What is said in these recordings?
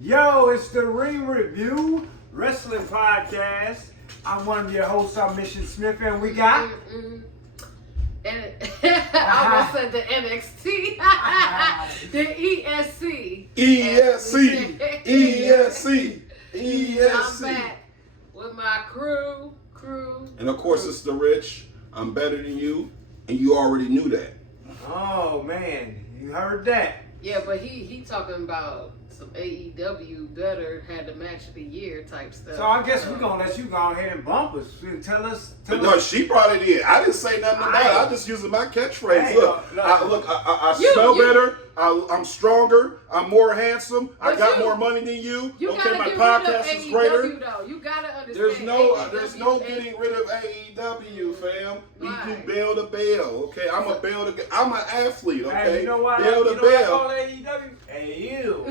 Yo, it's the Re-Review Wrestling Podcast. I'm one of your hosts, I'm Mission Smith, and we got... And I almost said the NXT. The ESC. I'm back with my crew. And of course, it's the Rich. I'm better than you, and you already knew that. Oh, man. You heard that. Yeah, but he talking about some AEW better had the match of the year type stuff. So I guess we're going to let you go ahead and bump us. Tell us. No, she probably did. I didn't say nothing about it. I'm just using my catchphrase. Hey, I smell better. I'm stronger. I'm more handsome. I got more money than you. Okay, my podcast is greater. Though. You gotta understand. There's no getting rid of AEW, fam. We do bell to bell. Okay, I'm an athlete. Okay, hey, you know what? Bell to bell. What I call AEW? AU.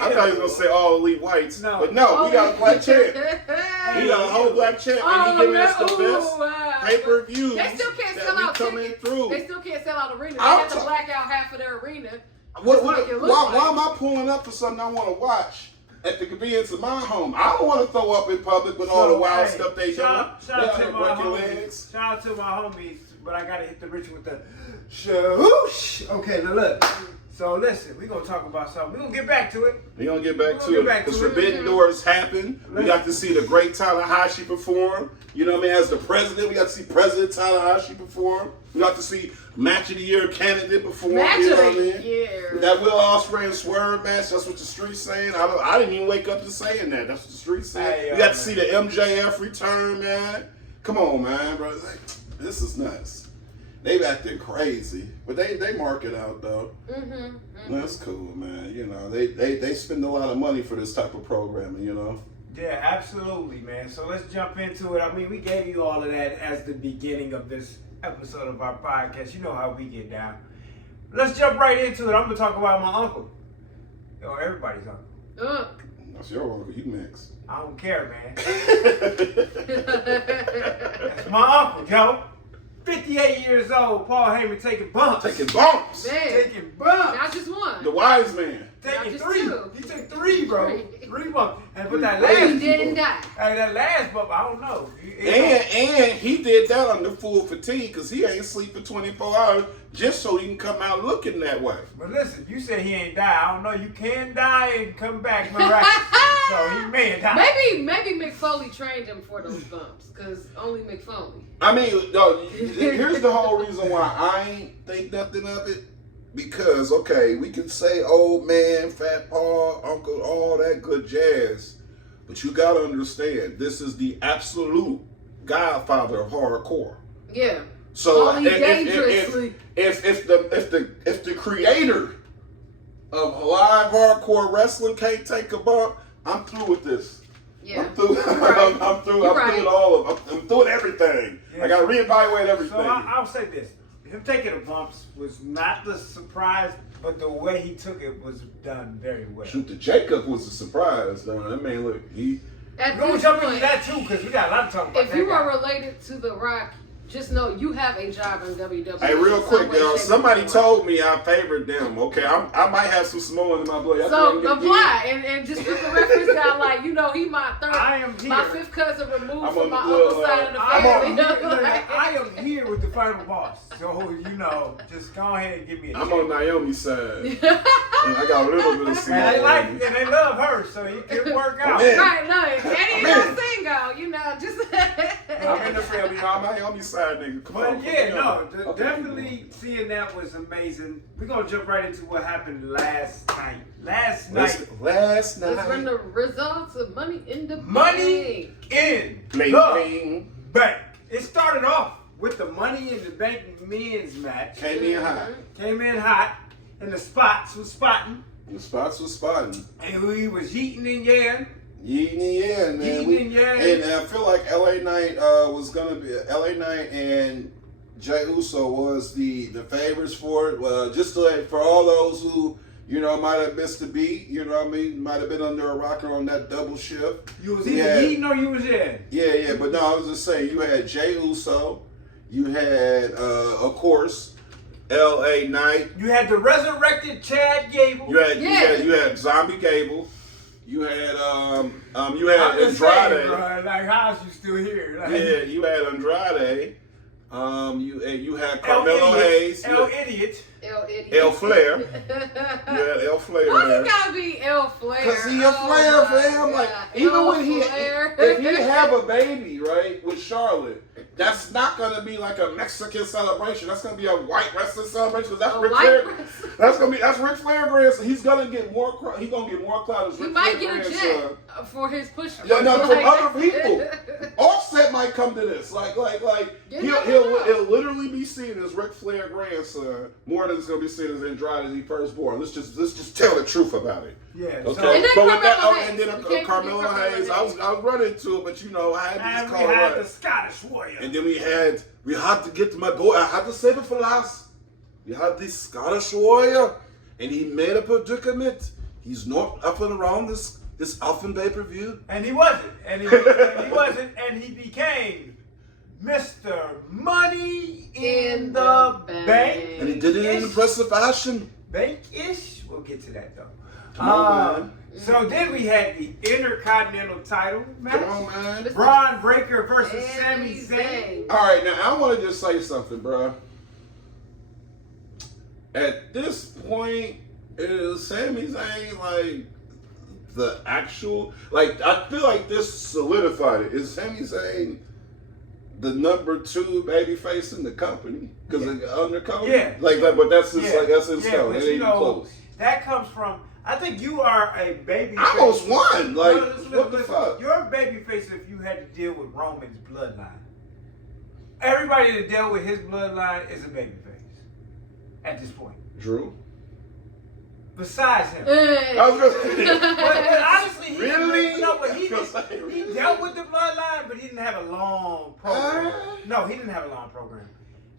I thought he was gonna say all elite whites, but no, we got a black champ. We got a whole black champ, and he giving us the best pay-per-views. They still can't sell out tickets. They still can't sell out arenas. They have to black out half of their arena. Why am I pulling up for something I want to watch at the convenience of my home? I don't want to throw up in public with all the wild stuff they do. Shout out to my homies, but I gotta hit the rich with the shoosh. Okay, now look. So listen, we're gonna talk about something. We're gonna get back to it. We're gonna get back to it. Because Forbidden Doors happened. We got to see the great Tanahashi perform. You know what I mean? As the president, we got to see President Tanahashi perform. We got to see Match of the Year candidate perform. Match you know of the Year. That Will Ospreay and Swerve match, that's what the street's saying. I didn't even wake up to saying that. That's what the street's saying. Hey, we got to see the MJF return, man. Come on, man, bro. Like, this is nuts. They acting crazy, but they mark it out though. That's cool, man. You know, they spend a lot of money for this type of programming. You know. Yeah, absolutely, man. So let's jump into it. I mean, we gave you all of that as the beginning of this episode of our podcast. You know how we get down. Let's jump right into it. I'm gonna talk about my uncle. Yo, everybody's uncle. That's your uncle. You next. I don't care, man. That's my uncle, Joe. 58 years old, Paul Heyman taking bumps. Taking bumps. Man. Taking bumps. Not just one. The wise man. Taking three. Two. He took three, bro. Three bumps. And but that He last didn't die. Hey, that last bump, I don't know. And he did that under full fatigue because he ain't sleep for 24 hours just so he can come out looking that way. But listen, you said he ain't die. I don't know. You can die and come back miraculously. So he may have died. Maybe Mick Foley trained him for those bumps because only Mick Foley. I mean, no, here's the whole reason why I ain't think nothing of it. Because, okay, we can say old man, fat Paul, uncle, all that good jazz. But you got to understand, this is the absolute godfather of hardcore. Yeah. So if the creator of live hardcore wrestling can't take a bump, I'm through with this. Yeah. I'm through. Right. I'm through with all of. I'm through with everything. Yeah. I got to reevaluate everything. So I'll say this: him taking the bumps was not the surprise, but the way he took it was done very well. Shoot, the Jacob was a surprise, though. That man, look, we're gonna jump into that too because we got a lot to talk about. If you are related to The Rock, just know you have a job in WWE. Hey, real quick, y'all. Somebody told me I favored them. Okay, I might have some Samoan in my blood. So apply and just put the reference down, like he my fifth cousin removed from my uncle's side of the family. I am here with the final boss. So just go ahead and give me a I'm on Naomi's side. And I got a little bit of Samoan. And they love her, so it can work out. Right? No, Eddie don't single. Just. I'm in the family. I'm Naomi's side, nigga. Come on. Definitely seeing that was amazing. We're gonna jump right into what happened last night. Last night. It's from the results of Money in the Bank. Bank. It started off with the Money in the Bank men's match. Came in hot. And the spots was spotting. And we was yeeting and yelling. And I feel like LA Knight was gonna be LA Knight and Jey Uso was the favorites for it. Just for all those who might have missed the beat, might have been under a rocker on that double shift. You was either eating or you was in. Yeah, but no, I was just saying you had Jey Uso, you had of course L.A. Knight. You had the resurrected Chad Gable. You had Zombie Gable. You had Andrade. Saying, bro, like, how's you still here? Like, yeah, you had Andrade. You had Carmelo Hayes. El Flair. You had El Flair. Why you gotta be El Flair? Cause he a Flair, fam. Like even when if he have a baby, right, with Charlotte, that's not gonna be like a Mexican celebration. That's gonna be a white wrestling celebration. Cause that's Ric Flair. That's Ric Flair grandson. He's gonna get more. He's gonna get more clout as Ric Flair grandson. He might get a jet for his push. Yeah, no, from other people. Offset might come to this. Like he'll literally be seen as Ric Flair grandson more than it's gonna be seen as Andrade as he firstborn. Let's just tell the truth about it. Yeah. Okay. So, but with that, and then Carmelo Hayes, I was running to it, but you know I had these calls. We had the Scottish Warrior. And then we had to get to my boy. I had to save it for last. We had the Scottish Warrior, and he made a predicament. He's not up and around this often pay-per-view. And he wasn't. And he wasn't. And he became Mr. Money in the Bank. And he did it in impressive fashion. Bank-ish. We'll get to that though. So then we had the Intercontinental title match. Come on, man. Braun Breaker versus Sami Zayn. All right, now I want to just say something, bro. At this point, is Sami Zayn like the actual? Like, I feel like this solidified it. Is Sami Zayn the number 2 babyface in the company? Because undercover? Yeah. But that's just like that's in stone. It ain't even close. That comes from. I think you are a babyface. I almost won. Like, what the listen, fuck? You're a babyface if you had to deal with Roman's bloodline. Everybody that dealt with his bloodline is a babyface at this point. Drew? Besides him. I was gonna say, but honestly, he he dealt with the bloodline, but he didn't have a long program. No, he didn't have a long program.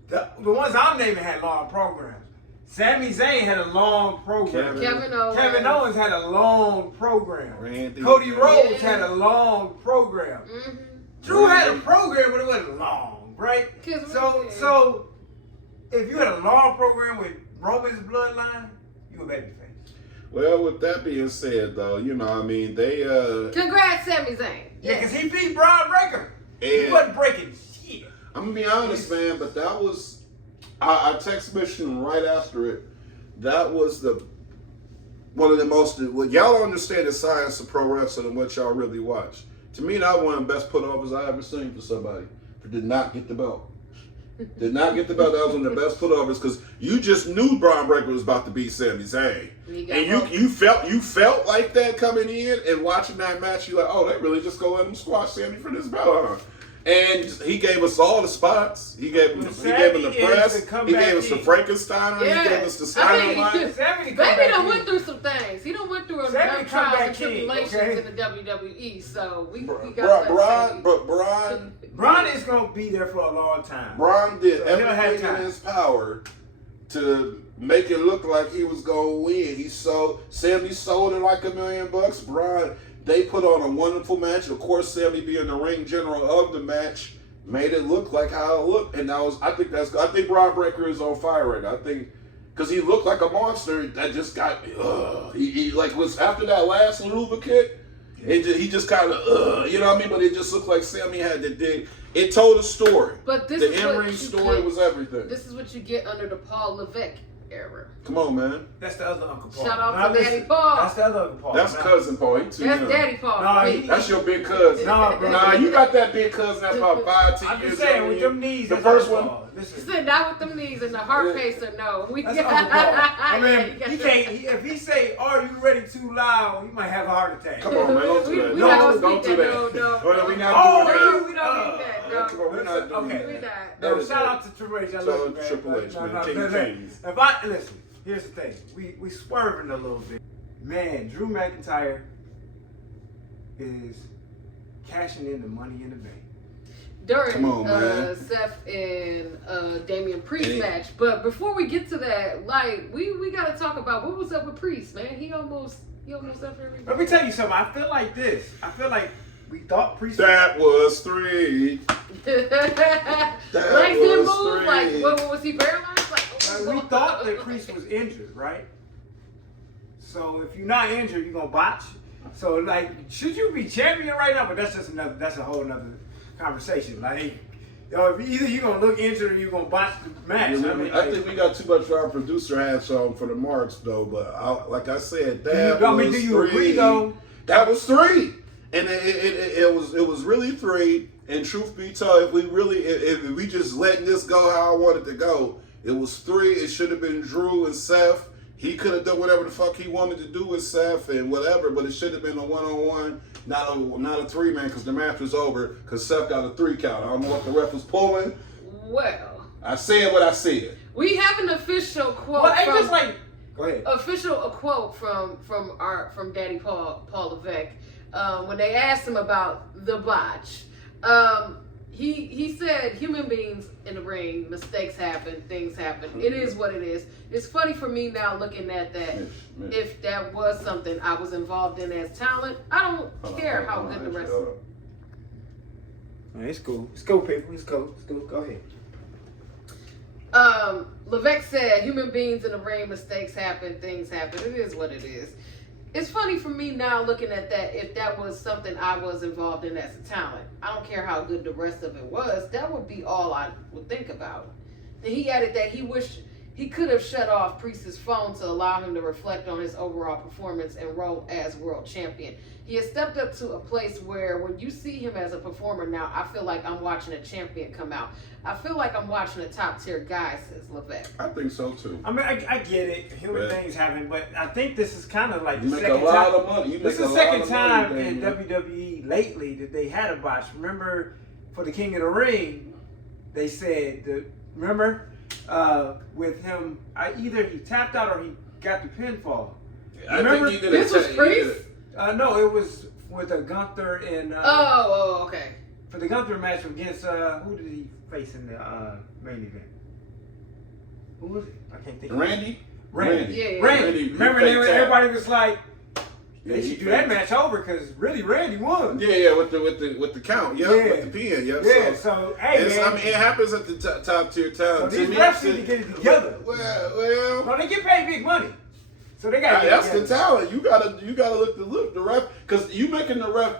The ones I'm naming had long programs. Sami Zayn had a long program. Kevin Owens had a long program. Cody Rhodes had a long program. Mm-hmm. Drew had a program, but it wasn't long, right? So if you had a long program with Roman's bloodline, you a babyface. Well, with that being said, though, you know, I mean, they Congrats, Sami Zayn. Yeah, because he beat Braun Breaker. He wasn't breaking shit. I'm gonna be honest, man, but that was. I text mission right after it. That was one of the most. Well, y'all understand the science of pro wrestling and what y'all really watch. To me, that was one of the best put-offers I ever seen for somebody. Who did not get the belt. Did not get the belt. That was one of the best put-offers because you just knew Braun Breaker was about to beat Sami Zayn, and you felt like that coming in and watching that match. You're like, oh, they really just go let him squash Sami for this belt, huh? And he gave us all the spots. He gave him the press. He gave us the Frankensteiner. Yeah. He gave us the Steiner line. Baby done went through some things. He done went through trials and tribulations in the WWE. So we got Braun is gonna be there for a long time. Braun did everything in his power to make it look like he was gonna win. Sami sold it like $1 million. Braun. They put on a wonderful match. Of course, Sami being the ring general of the match made it look like how it looked. And I think Braun Breaker is on fire right now. I think because he looked like a monster that just got he was after that last Luva kick. He just kind of you know what I mean. But it just looked like Sami had to dig. It told a story. But the in-ring story was everything. This is what you get under the Paul Levesque era. Come on, man. That's the other Uncle Paul. Shout out to Daddy Paul. That's the other Uncle Paul. That's cousin Paul. That's Daddy Paul. That's your big cousin. Nah, you got that big cousin that's about 5 to 10 years. I'm just saying, with them knees. The first one. Listen, not with them knees and the heart pacer. No, that's Uncle Paul. I mean, he can't. If he say, "Are you ready too loud?" He might have a heart attack. Come on, man. Don't do that. Don't do that. No, we not doing that. We don't need that. No. Come on, we're not doing that. No, shout out to Triple H. I love you, man. Triple H, man. If I listen. Here's the thing. We swerving a little bit. Man, Drew McIntyre is cashing in the Money in the Bank. During Seth and Damian Priest match. But before we get to that, like we gotta talk about what was up with Priest, man. He almost left everything. Let me tell you something. I feel like this. I feel like we thought Priest. That was 3. Legs didn't move. Like, what was he paralyzed? Like, we thought that Kreese was injured, right? So if you're not injured, you're gonna botch. So like, should you be champion right now? But that's a whole nother conversation. Like, either you're gonna look injured or you're gonna botch the match. I think we got too much for our producer hats on for the marks though. But like I said, do you agree though? That was 3, and it was really 3. And truth be told, if we just letting this go how I wanted to go, it was 3. It should have been Drew and Seth. He could have done whatever the fuck he wanted to do with Seth and whatever, but it should have been a 1-on-1, not a 3-man, because the match was over. Because Seth got a 3 count. I don't know what the ref was pulling. Well, I said what I said. We have an official quote. Well, go ahead. A quote from Daddy Paul Levesque when they asked him about the botch. He said, human beings in the ring, mistakes happen, things happen. It is what it is. It's funny for me now looking at that. If that was something I was involved in as talent, I don't care how good the rest of it. It's cool. It's cool, people. It's cool. Go ahead. Levesque said, human beings in the ring, mistakes happen, things happen. It is what it is. It's funny for me now looking at that, if that was something I was involved in as a talent. I don't care how good the rest of it was. That would be all I would think about. And he added that he wished he could have shut off Priest's phone to allow him to reflect on his overall performance and role as world champion. He has stepped up to a place where when you see him as a performer now, I feel like I'm watching a champion come out. I feel like I'm watching a top tier guy, says Levesque. I think so too. I mean, I get it. Human things happen, but I think this is kind of like you the make second a lot time. of money. This is the second time in WWE lately that they had a botch. Remember, for the King of the Ring, they said remember with him, either he tapped out or he got the pinfall. Remember? I think he did this was Priest? No, it was with a Gunther and. Okay. For the Gunther match against who did he face in the main event? Who was it? I can't think. Randy. Yeah. Randy. Remember, everybody was like, they should do that match over because really Randy won. Yeah, with the count. With the pin. Yeah. So hey, man. I mean, it happens at the top tier talent. So these refs need to get it together. Well, no, they get paid big money. So they got. That's the talent. You gotta look the ref, because you making the ref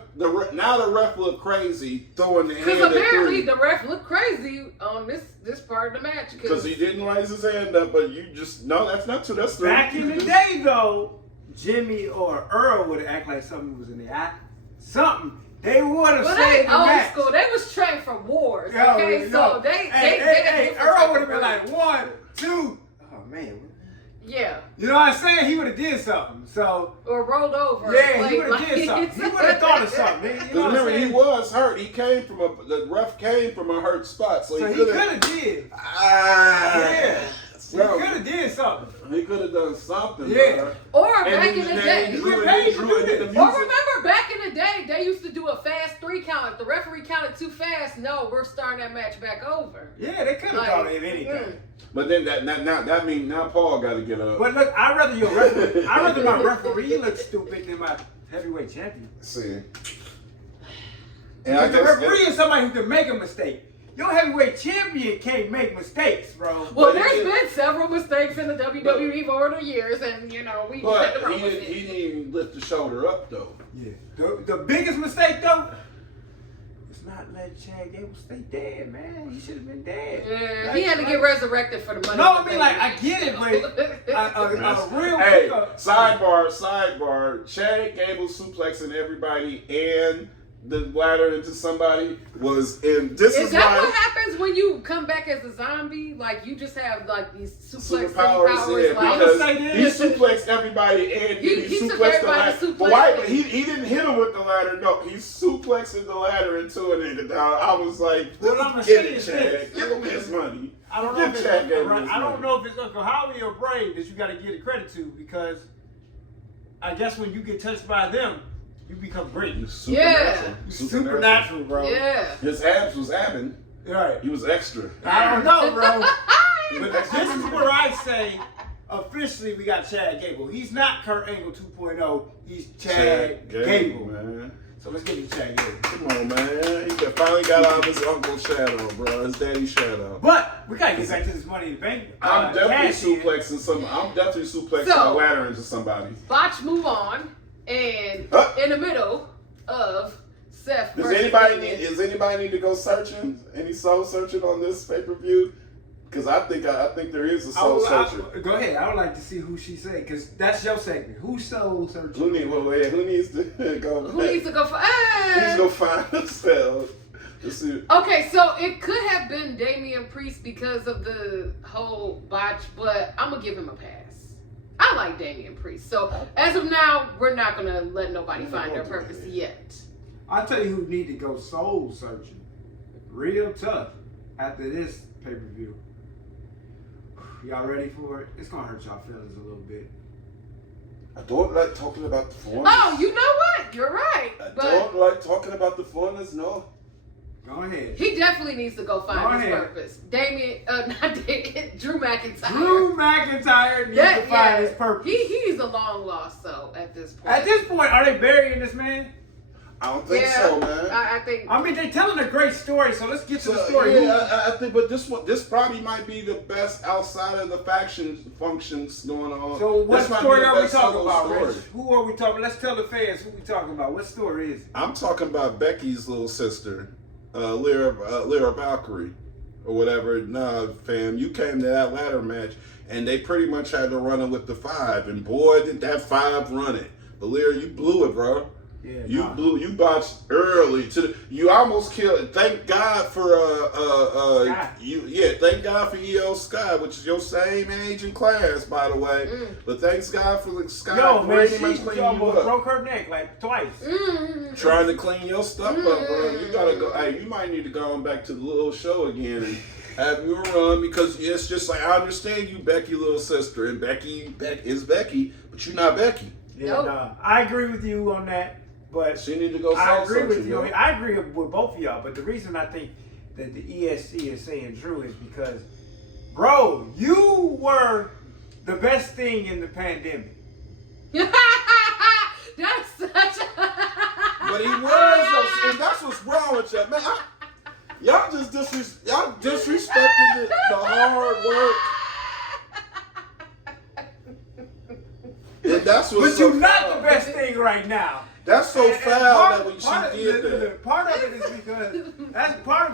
now the ref look crazy throwing the hand. Because apparently the ref looked crazy on this part of the match. Because he didn't raise his hand up, but you just that's not true. That's back in the day though. Jimmy or Earl would act like something was in the act. Something. They would have saved the match. School. They was trained for wars. Okay, so they Earl would have been like 1, 2. Oh man. Yeah. You know what I'm saying? He would have did something. So or rolled over. Yeah, he would have did something. He would have thought of something. You know remember, he was hurt. He came from the ref came from a hurt spot, so he could have did. Yeah. He could have did something. He could have done something. Yeah. Bro. Or back in the day. Or remember back in the day, they used to do a fast 3 count. If the referee counted too fast, no, we're starting that match back over. Yeah, they could have thought of anything. But then that means now Paul got to get up. But look, I'd rather my referee look stupid than my heavyweight champion. See. And the referee is somebody who can make a mistake. Your heavyweight champion can't make mistakes, bro. Well, there's been several mistakes in the WWE over the years, and we he didn't even lift the shoulder up though. Yeah. The biggest mistake though is not let Chad Gable stay dead, man. He should have been dead. Yeah, he had to get resurrected for the money. No, I mean I get it, but real. Hey, sidebar. Chad Gable suplexing everybody and the ladder into somebody was in. Is that what happens when you come back as a zombie? Like you just have like these superpowers. Yeah, because he suplexed everybody and he suplexed the ladder. But why? He didn't hit him with the ladder. No, he suplexed the ladder into a nigga. I was like, get it, Chad. Give him his money. I don't know if it's Uncle Howie or Bray that you got to give it credit to, because I guess when you get touched by them, you become great. Supernatural, bro. Yeah. His abs was abbing. Right. He was extra. I don't know, bro. But this is where I say, officially, we got Chad Gable. He's not Kurt Angle 2.0. He's Chad Gable. Man. So let's get to Chad Gable. Come on, man. He finally got out of his uncle's shadow, bro. His daddy's shadow. But We gotta get back to this Money in the Bank. I'm definitely cash in. suplexing So- a ladder into somebody. Botch move on, and Huh? in the middle of Seth Does versus anybody Damien. need to go searching? Any soul searching on this pay-per-view? Because I think there is a soul searcher. Go ahead. I would like to see who she say, because that's your segment. Who's soul searching? Who needs to go? Who needs to go for? He's gonna find themselves. Okay, so it could have been Damian Priest because of the whole botch, but I'm gonna give him a pass. I like Damian Priest, so as of now, we're not gonna let nobody find their purpose yet. I'll tell you who need to go soul searching. Real tough after this pay-per-view. Y'all ready for it? It's gonna hurt y'all feelings a little bit. I don't like talking about the foreigners. Oh, you know what? You're right. I But don't like talking about the foreigners, no. Go ahead. he definitely needs to go find Go his ahead. purpose. Not Damien, Drew McIntyre. Drew McIntyre needs to find his purpose. He's a long lost soul at this point. At this point, are they burying this man? I don't think so, man. I think. I mean, they're telling a great story, so let's get to the story. Yeah, I think, but this probably might be the best outside of the faction functions going on. So what This might story be the are we best talking solo about, story. Rich? Who are we talking? Let's tell the fans who we talking about. What story is it? I'm talking about Becky's little sister, Lyra Valkyrie, or whatever. Nah, fam, you came to that ladder match, and they pretty much had to run it with the 5, and boy, did that 5 run it. But Lyra, you blew it, bro. Yeah, You botched early you almost killed. Thank God for Sky. thank God for EO Sky, which is your same age and class, by the way. But thanks God for the Sky. Yo, man, pretty much she cleaning almost you up. broke her neck like twice. Trying to clean your stuff up, bro. You gotta go. Hey, you might need to go on back to the little show again and have you run, because it's just like, I understand you, Becky, little sister, and Becky is Becky, but you're not Becky. Yeah, Nope. nah, I agree with you on that, but She need to go. I soul agree with searching, you. bro. I agree with both of y'all, but the reason I think that the ESC is saying Drew is because, bro, you were the best thing in the pandemic. That's such a. But he was, though, and that's what's wrong with y'all, man. Y'all just disrespected the hard work. And that's what's But so you're not foul. the best thing right now. That's so And foul that when part she did that. look, part of it is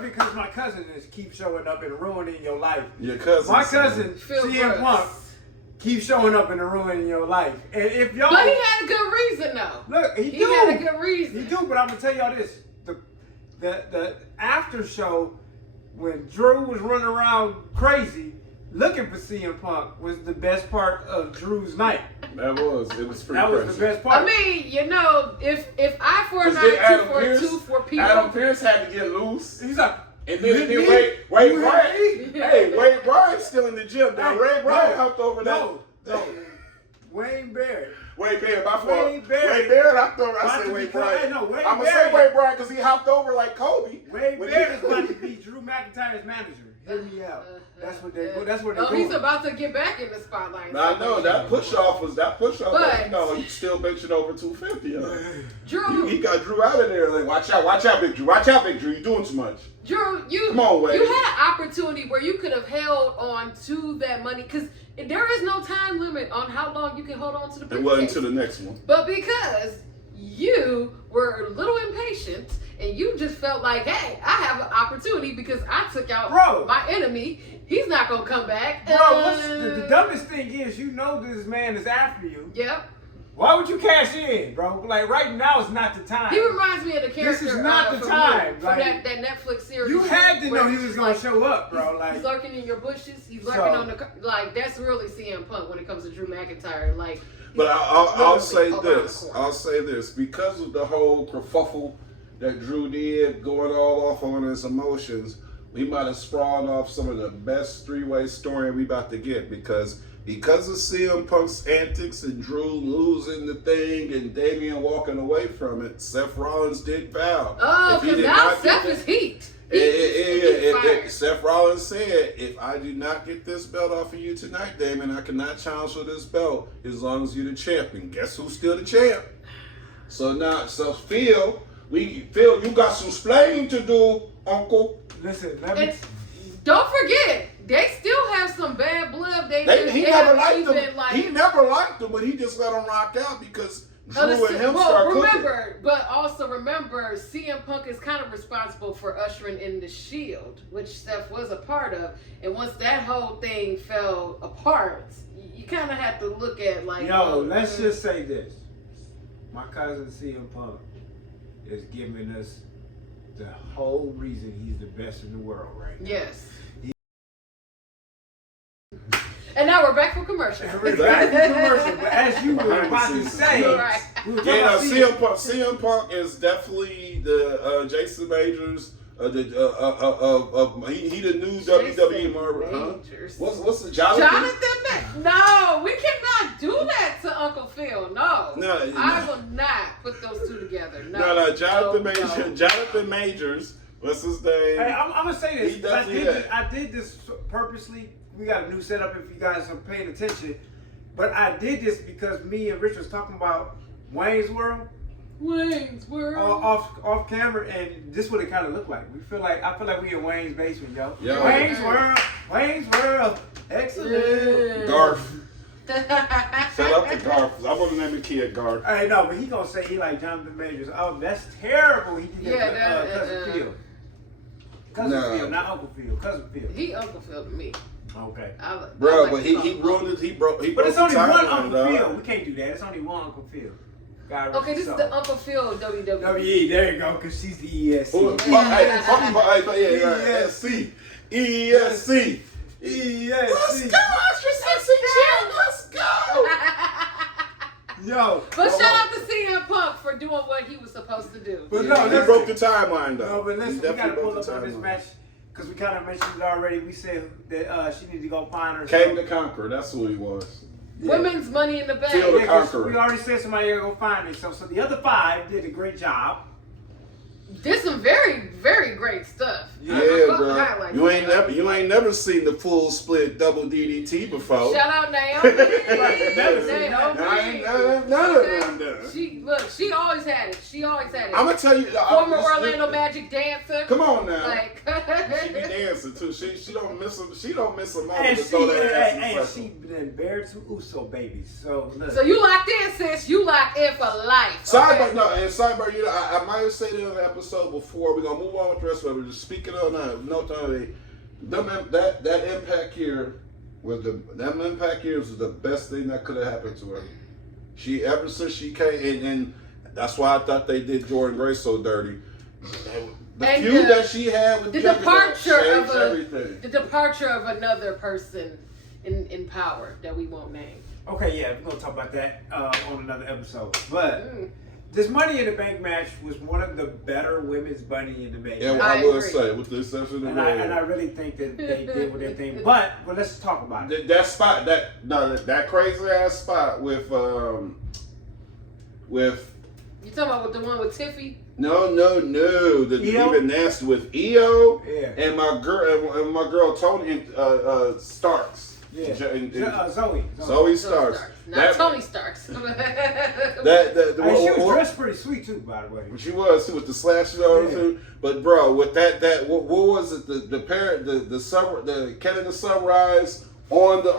because my cousin is keep showing up and ruining your life. Your cousin. My cousin, Phil CM Brooks. Punk, keeps showing up and ruining your life. And if y'all But he had a good reason though. look, he had a good reason. He do, but I'm gonna tell y'all this: the after show when Drew was running around crazy looking for CM Punk was the best part of Drew's night. It was pretty That was crazy. the best part. I mean, if I for a Because night, then 2 for a 2 for people. Adam Pearce had to get loose. He's like, And then you Wade hit Bryant. me? Hey, Wade Bryant's still in the gym. Now, Hey, Ray Bryant no, helped over no, that. no. Wayne Barrett. Wade Barrett, my fault. Wade Barrett. Wade Barrett, I About say to Wade become- Bryant. hey, no, Wade I'm going to say Barrett. Wade Bryant because he hopped over like Kobe. Wade When Barrett he- is about to be Drew McIntyre's manager. Hear me out. That's what they're Oh, doing. he's about to get back in the spotlight. I know that push off. But- You know, he's still benching over 250. Drew, He got Drew out of there. Like, watch out, Big Drew. Watch out, Big Drew. You're doing too much. Drew, Come on, Wade. you had an opportunity where you could have held on to that money because there is no time limit on how long you can hold on to the And well briefcase. into the next one. But because you were a little impatient and you just felt like, hey, I have an opportunity because I took out Bro. my enemy. He's not gonna come back. Bro, what's the dumbest thing is, you know this man is after you. Yep. Why would you cash in, bro? Like, right now is not the time. He reminds me of the character. This is not the from time. from Like, that Netflix series. You had to where know he he's was just gonna like, show up, bro. Like, He's lurking in your bushes. He's lurking So- on the like. That's really CM Punk when it comes to Drew McIntyre. Like, But I'll say literally around this. the corner. I'll say this. Because of the whole kerfuffle that Drew did, going all off on his emotions, we might have spawned off some of the best three-way story we about to get. Because of CM Punk's antics and Drew losing the thing and Damian walking away from it, Seth Rollins did vow. oh, if he because did now not get Seth that- is heat. Yeah, fired. Seth Rollins said, if I do not get this belt off of you tonight, Damon, I cannot challenge for this belt as long as you're the champion. Guess who's still the champ? So now, Phil, you got some splaining to do, Uncle. listen, let me. And don't forget, they still have some bad blood. He never liked them, but he just let them rock out because Drew and him start cooking. But also remember, CM Punk is kind of responsible for ushering in the Shield, which Steph was a part of. And once that whole thing fell apart, you kind of have to look at like. Let's just say this: my cousin CM Punk is giving us the whole reason he's the best in the world right now. Yes. And now we're back for commercial. But as you were about to say, CM Punk is definitely the Jason Majors. He the new WWE Marvel. What's the Jonathan? No, we cannot do that to Uncle Phil. No, I will not put those two together. No, Jonathan Majors. What's his name? Hey, I'm gonna say this. I did this purposely. We got a new setup if you guys are paying attention. But I did this because me and Rich was talking about Wayne's World. Off camera, and this is what it kind of looked like. I feel like we in Wayne's basement, yo. Wayne's World, excellent. Garth. Set up the Garth. I want to name a kid Garth. Hey, no, but he gonna say he like Jonathan Majors. Oh, that's terrible. He can get Cousin Phil. Cousin Phil, not Uncle Phil. Cousin Phil. He Uncle Phil to me. Okay. Bro, but he ruined it. He broke. But it's only one Uncle Phil. We can't do that. It's only one Uncle Phil. Okay, this is the Uncle Phil WWE. WWE, there you go, because she's the ESC. ESC. Let's go, Extra Sexy Jim. Let's go. Yo. But shout out to CM Punk for doing what he was supposed to do. But he broke the timeline, though. No, but listen, we got to pull up on this match. Because we kind of mentioned it already. We said that she needed to go find her. Came to conquer. That's who he was. Yeah. Women's Money in the Bank. The Conqueror. We already said somebody had to go find it. So the other 5 did a great job. Did some very, very great stuff. Yeah, bro. You ain't never seen the full split double DDT before. Shout out Naomi. None of them done. She always had it. I'm gonna tell you, former Orlando Magic dancer. Come on now. Like she be dancing too. She don't miss a moment And to throw that ass in the she been married to Uso babies. So you locked in, sis. You locked in for life. Sidebar, I might have said it in the episode before. We're gonna move on with the rest of it. We're just speaking on that impact here was the best thing that could have happened to her. Ever since she came, and that's why I thought they did Jordan Grace so dirty. The feud that she had with the departure of another person in power that we won't name. Okay, yeah, we're gonna talk about that on another episode. But this Money in the Bank match was one of the better women's Money in the Bank. Yeah, I will say, with the exception of and I really think that they did with their thing. But let's talk about it. That spot, that crazy ass spot with you talking about the one with Tiffy? No. The even nasty with EO and my girl Tony Starks. Yeah. Zoe Starks. Not Tony Starks. She was dressed pretty sweet too, by the way. She was the slashes on too. But bro, with that what was it? The Ken the Sunrise on the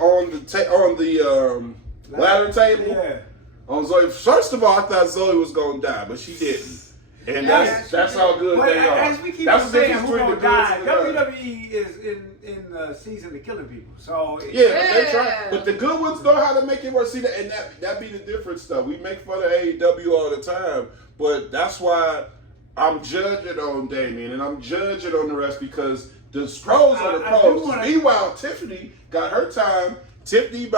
ladder table. Yeah. On Zoe. First of all, I thought Zoe was gonna die, but she didn't. And that's how good they are. As we keep on saying, who's gonna die? WWE is in the season of killing people. So they try. But the good ones know how to make it work. See that, and that be the difference stuff. We make fun of AEW all the time, but that's why I'm judging on Damien and I'm judging on the rest because the pros are the pros. Meanwhile, Tiffany got her time. Tiffany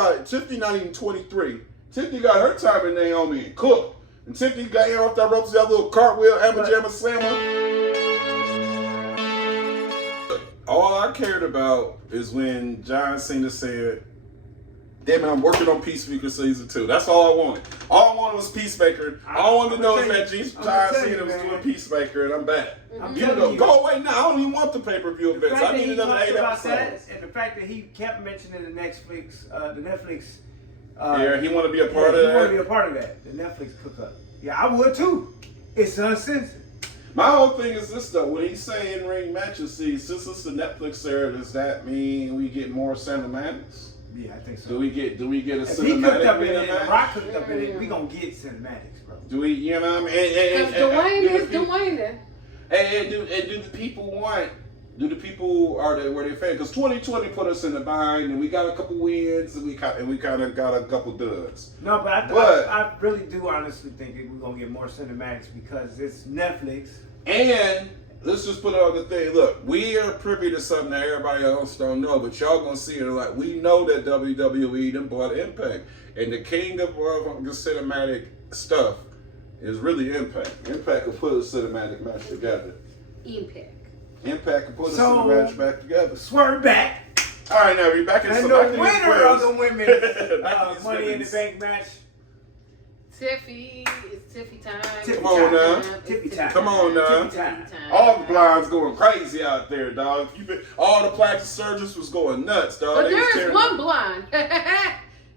not even 23. Tiffany got her time in Naomi and Cook. And Tiffany got in off that ropes, that little cartwheel, Jamma Slammer. All I cared about is when John Cena said, damn it, I'm working on Peacemaker Season 2. That's all I wanted. All I wanted was Peacemaker. All I wanted to know is that John Cena was doing Peacemaker, and I'm back. Go away now. I don't even want the pay-per-view events. I need another 8 episodes. And the fact that he kept mentioning the Netflix he want to be a part of that. He want to be a part of that. The Netflix cook up. Yeah, I would too. It's uncensored. My whole thing is this though. When he's saying ring matches, see, since it's the Netflix era, does that mean we get more cinematics? Yeah, I think so. Do we get a if cinematic? he cooked up in in it, a and match? Rock cooked up in it, we gonna get cinematics, bro. Do we? You know what I mean? Because Dwayne is Dwayne. And do the people want? Do the people were they fans? Because 2020 put us in the bind, and we got a couple wins, and we kind of got a couple duds. No, but I really do honestly think that we're gonna get more cinematics because it's Netflix. And let's just put it on the thing. Look, we are privy to something that everybody else don't know, but y'all gonna see it. Like we know that WWE done bought Impact, and the king of the cinematic stuff is really Impact. Impact will put a cinematic match together. Impact can put a cinematic match back together. Swerve back. All right, now we're back in and some the winner of the women's Money in the Bank match. Tiffy, it's Tiffy time. Come on now. Tiffy time. Come on now. Tiffy time. All the blinds going crazy out there, dog. All the plastic surgeons was going nuts, dog. But there is one blind.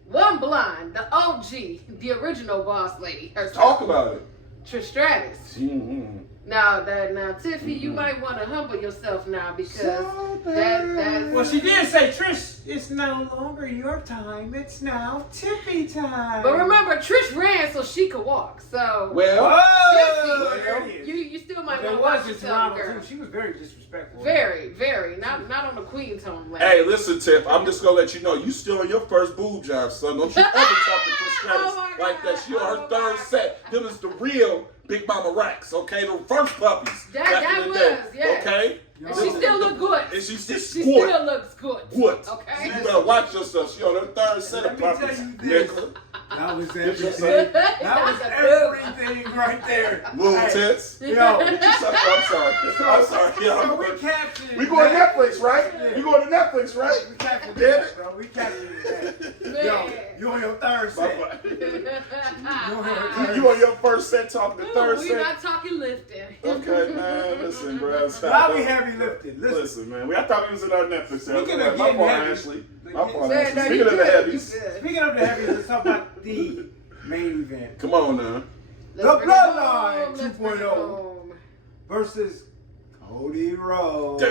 One blind. The OG. The original boss lady. Herself. Talk about it. Trish Stratus. Mm-hmm. Now, Tiffy, you might want to humble yourself now because that's... Well, she did say, Trish, it's no longer your time. It's now Tiffy time. But remember, Trish ran so she could walk. So... Well, Tiffy, you still might want to watch yourself, girl. She was very disrespectful. Very, very. Not on the Queen tone level. hey, listen, Tiff, I'm just going to let you know, you still on your first boob job, son. Don't you ever talk to Trish Stratus like that. She on her third set. Them is the real Big Mama Racks, okay? The first puppies. That was, yeah. Okay? And she still look good. And she still looks good. Good. Okay? You better watch yourself. She on her third set of puppies. That was everything. That was everything right there. Little tits. Yo, I'm sorry. I'm sorry. So we captured. We going to Netflix, right? Yeah. We going to Netflix, right? We captured Damn that, bro. We captured that. Man. Yo, you on your third set. You on your first set talking the third we set? not talking lifting. Okay, man. Listen, bro. Now we heavy lifting. Listen, man. I thought we was in our Netflix. Speaking of my getting fault, heavy. Ashley. My Yeah, fault, no, Ashley. you Speaking of the good. heavies. Speaking of the heavies, let's talk about the main event. Come on now. The Bloodline 2.0 versus Cody Rhodes.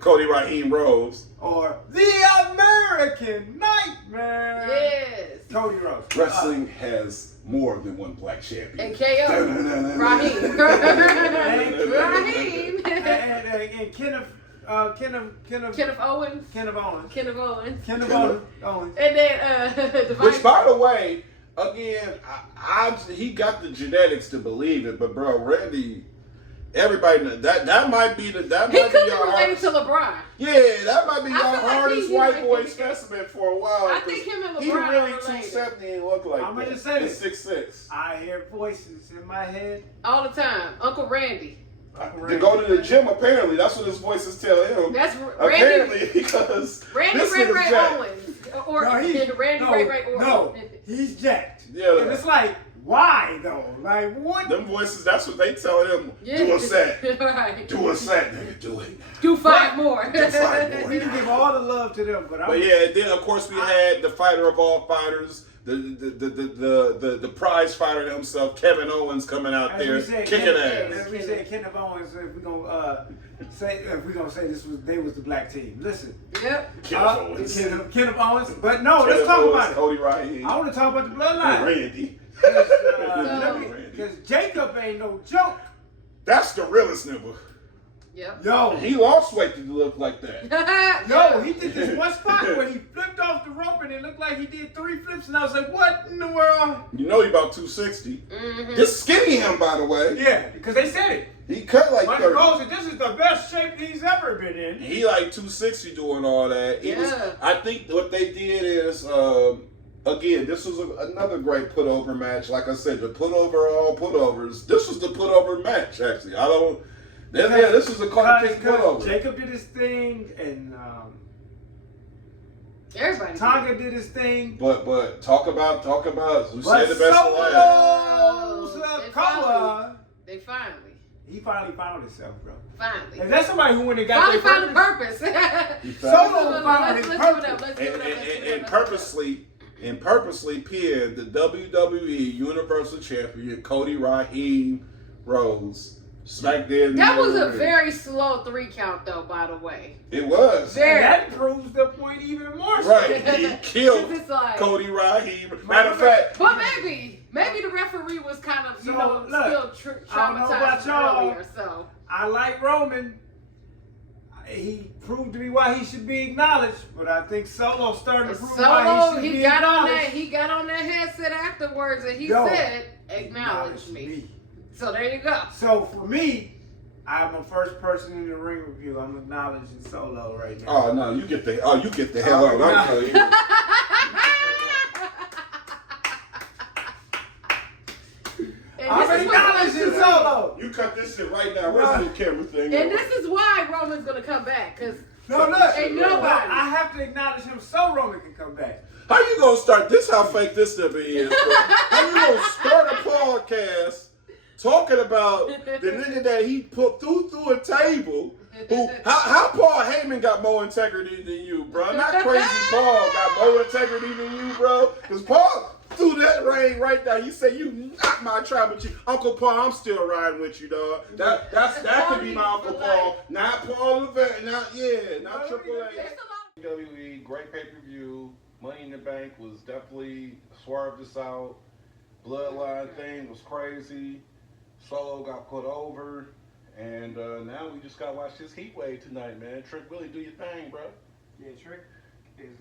Cody Raheem Rhodes. Or the American Nightmare. Yes. Cody Rhodes. Wrestling has more than one black champion. And KO. Raheem. Raheem. And Kenneth Owens. Kenneth Owens. And then Which, by the way, again, he got the genetics to believe it, but bro, Randy, everybody that might be he could have related to LeBron. Yeah, that might be your hardest white boy specimen for a while. I think him and LeBron he really are 270 and look like I'm that. gonna say He's 6'6". I hear voices in my head all the time. Uncle Randy. To go to the gym, apparently, that's what his voices tell him. That's apparently Randy. because Randy this Ray nigga's Owens. Or Randy Ray Orton. No, he's jacked. Yeah. And it's like, why though? Like what? Them voices, that's what they tell him. Yeah. Do a set. Right. Do a set, nigga. Do it. Do five more. Do 5 more. We can give all the love to them, but yeah, and then of course we had the fighter of all fighters, the prize fighter himself, Kevin Owens, coming out there kicking ass. As we said, Kenneth Owens. If we gonna say they was the black team. Listen. Yep. Kenneth Owens. Kenneth Owens. But no, let's talk about it. Cody Raheem. I want to talk about the bloodline. Randy. Because Jacob ain't no joke. That's the realest nigga. Yep. Yo, he lost weight to look like that. Yo, he did this one spot where he flipped off the rope and it looked like he did 3 flips, and I was like, what in the world? You know he about 260. Mm-hmm. This skinny him, by the way. Yeah, because they said it. He cut like Michael 30. Cole said this is the best shape he's ever been in. He like 260 doing all that. I think what they did is, again, this was another great put-over match. Like I said, the put-over all put-overs. This was the put-over match, actually. This was a classic put-over. Jacob did his thing, and everybody. Tonga did his thing. But talk about who said the best of last. They finally. He finally found himself, bro. Finally. If that's somebody who went and got found purpose. Solo found his purpose. Let's give it up. And purposely pinned the WWE Universal Champion Cody Raheem Rose. Smack dead. That was a very slow 3 count, though. By the way, it was. Very. That proves the point even more. Right, he killed it's like, Cody Raheem. Matter of fact, but maybe the referee was kind of, still traumatized earlier. So I like Roman. He proved to me why he should be acknowledged, but I think Solo started to prove why he should be acknowledged. He got on that headset afterwards, and he said, "Acknowledge me." So there you go. So for me, I'm the first person in the ring review. I'm acknowledging Solo right now. oh no, you get the hell out. I'm telling you. I'm acknowledging Solo. You cut this shit right now. Where's the new camera thing? And this is why Roman's gonna come back, cause No, look, ain't nobody. I have to acknowledge him so Roman can come back. How you gonna start this? How fake this stuff is, bro? How you gonna start a podcast talking about the nigga that he put through a table? Who? How Paul Heyman got more integrity than you, bro? Not crazy Paul got more integrity than you, bro. Cause Paul threw that ring right there. You say you not my tribe, but you, Uncle Paul, I'm still riding with you, dog. That could be my Uncle Paul, not Paul Levesque, not Triple A. WWE, great pay-per-view. Money in the Bank was definitely swerved us out. Bloodline thing was crazy. Solo got put over. And now we just got to watch this heat wave tonight, man. Trick, really do your thing, bro. Yeah, Trick is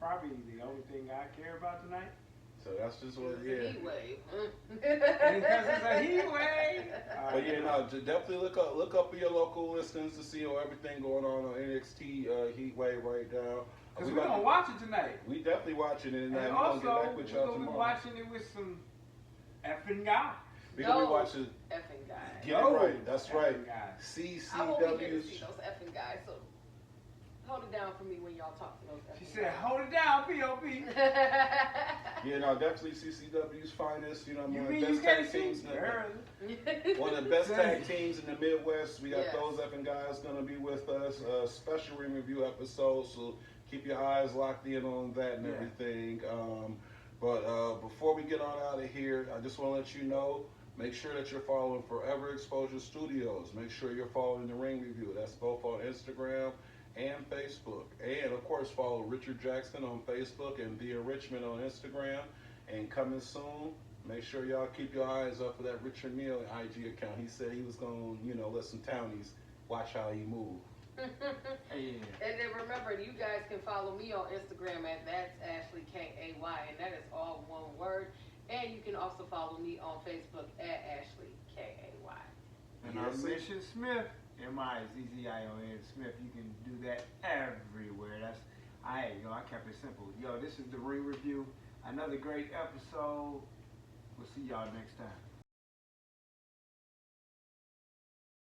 probably the only thing I care about tonight. So that's just what, Heat wave. Because it's a heat wave. But yeah, no, definitely look up for your local listings to see everything going on NXT Heat Wave right now. Because we're going to watch it tonight. We definitely watching it, and we're also, going to get back with y'all we're going to be tomorrow. watching it with some effing guy. We're going to be watching. Effing guys. Get it right. That's right. I won't be here to see CCW's. those effing guys, so hold it down for me when y'all talk to those effing She said, guys. hold it down, P.O.P. Yeah, no, definitely CCW's finest. You know, You one of mean the you best can't tag teams. shoot? One of the best tag teams in the Midwest. We got Yes. those effing guys gonna be with us. Special ring review episode, so keep your eyes locked in on that and everything. But before we get on out of here, I just want to let you know. Make sure that you're following Forever Exposure Studios. Make sure you're following the Ring Review. That's both on Instagram and Facebook. And, of course, follow Richard Jackson on Facebook and Via Richmond on Instagram. And coming soon, make sure y'all keep your eyes up for that Richard Neal IG account. He said he was going to, let some townies watch how he move. And then remember, you guys can follow me on Instagram at that's Ashley Kay, and that is all one word. And you can also follow me on Facebook at Ashley Kay. And I'm Mission Smith, MIZZION Smith. You can do that everywhere. I kept it simple. Yo, this is the Ring Review. Another great episode. We'll see y'all next time.